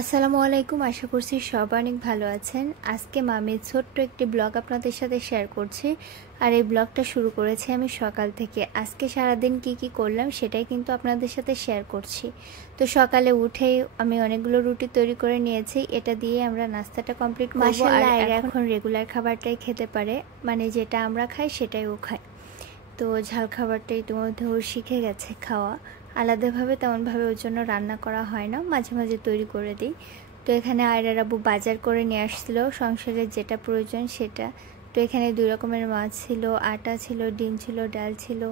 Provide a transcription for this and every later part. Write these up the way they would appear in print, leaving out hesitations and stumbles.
আসসালামু আলাইকুম। আশা করছি সবাই অনেক ভালো আছেন। আজকে আমি ছোট্ট একটি ব্লগ আপনাদের সাথে শেয়ার করছি। আর এই ব্লগটা শুরু করেছি আমি সকাল থেকে। আজকে সারাদিন কি করলাম সেটাই কিন্তু আপনাদের সাথে শেয়ার করছি। তো সকালে উঠেই আমি অনেকগুলো রুটি তৈরি করে নিয়েছি। এটা দিয়ে আমরা নাস্তাটা কমপ্লিট করব। মাশাআল্লাহ, আর এখন রেগুলার খাবারটাই খেতে পারে, মানে যেটা আমরা খাই সেটাই ও খায়। তো ঝাল খাবারটা ইতিমধ্যে ও শিখে গেছে খাওয়া। আলাদাভাবে তেমনভাবে ওর জন্য রান্না করা হয় না, মাঝে মাঝে তৈরি করে দিই। তো এখানে আয়রার আব্বু বাজার করে নিয়ে আসছিল সংসারের যেটা প্রয়োজন সেটা। তো এখানে 2 রকমের মাছ ছিল, আটা ছিল, ডিম ছিল, ডাল ছিল,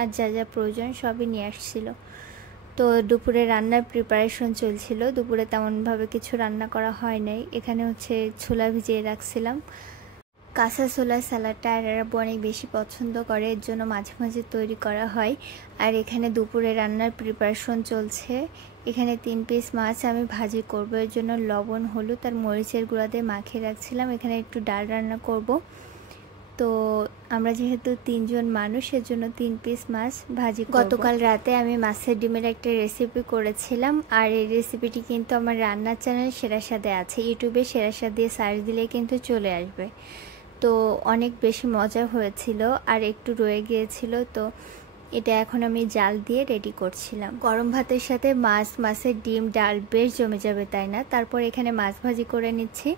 আর যা যা প্রয়োজন সবই নিয়ে আসছিল। তো দুপুরে রান্নার প্রিপারেশন চলছিল। দুপুরে তেমনভাবে কিছু রান্না করা হয় নাই। এখানে ছোলা ভিজিয়ে রাখছিলাম। কাঁচা ছোলার স্যালাডটা আয়রার আব্বু অনেক বেশি পছন্দ করে, এর জন্য মাঝে মাঝে তৈরি করা হয়। আর এখানে দুপুরে রান্নার প্রিপারেশন চলছে। এখানে 3 পিস মাছ আমি ভাজি করব, এর জন্য লবণ, হলুদ আর মরিচের গুঁড়া দিয়ে মাখিয়ে রাখছিলাম। এখানে একটু ডাল রান্না করব। তো আমরা যেহেতু 3 জন মানুষ, এর জন্য 3 পিস মাছ ভাজি করব। গতকাল রাতে আমি মাছের ডিমের একটা রেসিপি করেছিলাম, আর এই রেসিপিটি কিন্তু আমার রান্নার চ্যানেল সেরার সাথে আছে। ইউটিউবে সেরার সাথে দিয়ে সার্চ দিলে কিন্তু চলে আসবে। তো অনেক বেশি মজা হয়েছিল, আর একটু রয়ে গিয়েছিল। তো এটা এখন আমি জাল দিয়ে রেডি করছিলাম। গরম ভাতের সাথে মাছের ডিম ডাল বেশ জমে যাবে, তাই না? তারপর এখানে মাছ ভাজি করে নিচ্ছি।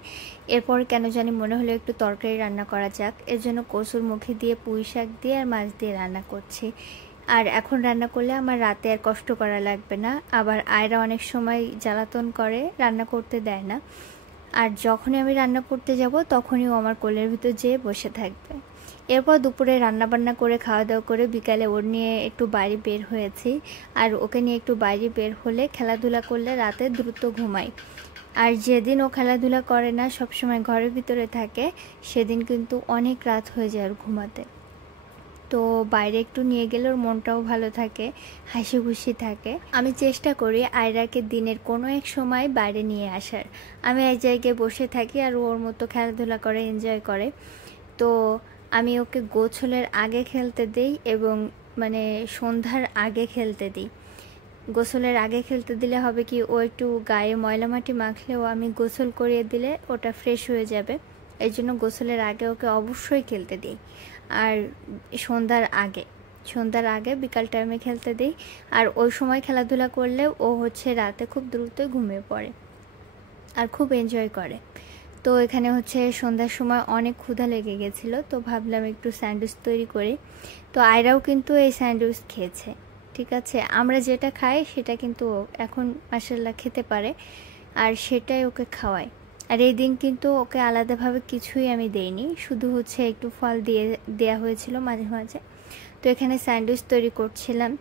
এরপর কেন জানি মনে হলো একটু তরকারি রান্না করা যাক, এর জন্য কসুর মুখি দিয়ে পুঁই শাক দিয়ে আর মাছ দিয়ে রান্না করছি। আর এখন রান্না করলে আমার রাতে আর কষ্ট করা লাগবে না। আবার আয়রা অনেক সময় জ্বালাতন করে, রান্না করতে দেয় না। আর যখনই আমি রান্না করতে যাব তখনই ও আমার কোলের ভিতর যেয়ে বসে থাকবে। এরপর দুপুরে রান্নাবান্না করে খাওয়া দাওয়া করে বিকালে ওর নিয়ে একটু বাইরে বের হয়েছি। আর ওকে নিয়ে একটু বাইরে বের হলে খেলাধুলা করলে রাতে দ্রুত ঘুমাই। আর যেদিন ও খেলাধুলা করে না, সবসময় ঘরের ভিতরে থাকে, সেদিন কিন্তু অনেক রাত হয়ে যায় ওর ঘুমাতে। তো বাইরে একটু নিয়ে গেলে ওর মনটাও ভালো থাকে, হাসি খুশি থাকে। আমি চেষ্টা করি আয়রাকে দিনের কোনো এক সময় বাইরে নিয়ে আসার। আমি এক জায়গায় বসে থাকি আর ওর মতো খেলাধুলা করে, এনজয় করে। তো আমি ওকে গোসলের আগে খেলতে দিই এবং মানে সন্ধ্যার আগে খেলতে দিই। গোসলের আগে খেলতে দিলে হবে কি, ও একটু গায়ে ময়লা মাটি মাখলেও আমি গোসল করিয়ে দিলে ওটা ফ্রেশ হয়ে যাবে। এই জন্য গোসলের আগে ওকে অবশ্যই খেলতে দিই। আর সন্ধ্যার আগে বিকাল টাইমে খেলতে দিই। আর ওই সময় খেলাধুলা করলে ও রাতে খুব দ্রুত ঘুমিয়ে পড়ে আর খুব এনজয় করে। তো এখানে সন্ধ্যার সময় অনেক ক্ষুধা লেগে গেছিলো, তো ভাবলাম একটু স্যান্ডউইচ তৈরি করি। তো আয়রাও কিন্তু এই স্যান্ডউইচ খেয়েছে। ঠিক আছে, আমরা যেটা খাই সেটা কিন্তু এখন মাশাআল্লাহ খেতে পারে, আর সেটাই ওকে খাওয়াই। আর এই দিন কিন্তু ওকে আলাদাভাবে কিছুই আমি দেইনি, শুধু একটু ফল দেয়া হয়েছিল মাঝে মাঝে। তো এখানে স্যান্ডউইচ তৈরি করছিলাম।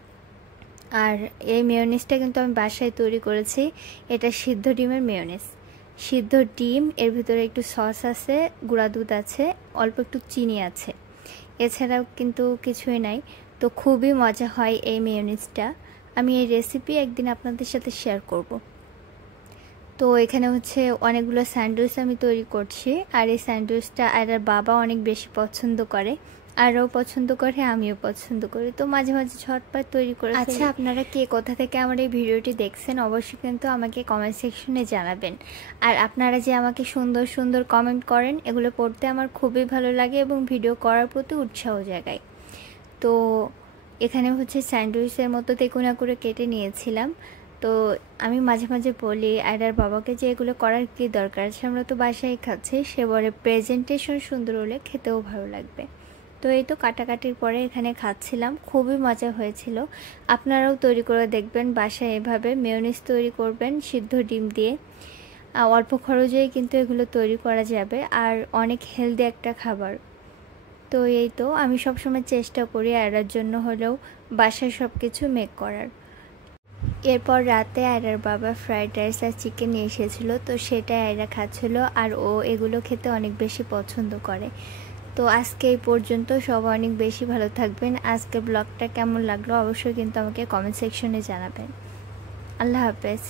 আর এই মেয়োনিজটা কিন্তু আমি বাসায় তৈরি করেছি। এটা সিদ্ধ ডিমের মেয়োনিজ। সিদ্ধ ডিম, এর ভিতরে একটু সস আছে, গুঁড়া দুধ আছে, অল্প একটু চিনি আছে, এছাড়াও কিন্তু কিছুই নাই। তো খুবই মজা হয় এই মেয়োনিজটা। আমি এই রেসিপি একদিন আপনাদের সাথে শেয়ার করব। তো এখানে অনেকগুলো স্যান্ডউইচ আমি তৈরি করছি। আর এই স্যান্ডউইচটা আয়রার বাবা অনেক বেশি পছন্দ করে, আরও পছন্দ করে, আমিও পছন্দ করি। তো মাঝে মাঝে ঝটপট তৈরি করে। আচ্ছা, আপনারা কে কোথা থেকে আমার এই ভিডিওটি দেখছেন অবশ্যই কিন্তু আমাকে কমেন্ট সেকশনে জানাবেন। আর আপনারা যে আমাকে সুন্দর সুন্দর কমেন্ট করেন, এগুলো পড়তে আমার খুবই ভালো লাগে এবং ভিডিও করার প্রতি উৎসাহ জাগায়। তো এখানে স্যান্ডউইচের মতো তেকুনা করে কেটে নিয়েছিলাম। তো আমি মাঝে মাঝে বলি আয়রার বাবাকে যে এগুলো করার কি দরকার আছে, আমরা তো বাসায় খাচ্ছি। সে বলে প্রেজেন্টেশন সুন্দর হলে খেতেও ভালো লাগবে। তো এই তো কাটাকাটির পরে এখানে খাচ্ছিলাম, খুবই মজা হয়েছিল। আপনারাও তৈরি করে দেখবেন বাসায়, এভাবে মেয়োনিজ তৈরি করবেন সিদ্ধ ডিম দিয়ে। অল্প খরচেই কিন্তু এগুলো তৈরি করা যাবে, আর অনেক হেলদি একটা খাবার। তো এই তো আমি সবসময় চেষ্টা করি আয়রার জন্য হলেও বাসায় সব কিছু মেক করার। এরপর রাতে আয়রার বাবা ফ্রাইড রাইস আর চিকেন নিয়ে এসেছিলো, তো সেটাই আয়রা খাচ্ছিল। আর ও এগুলো খেতে অনেক বেশি পছন্দ করে। তো আজকে এই পর্যন্ত, সবাই অনেক বেশি ভালো থাকবেন। আজকের ব্লগটা কেমন লাগলো অবশ্যই কিন্তু আমাকে কমেন্ট সেকশনে জানাবেন। আল্লাহ হাফেজ।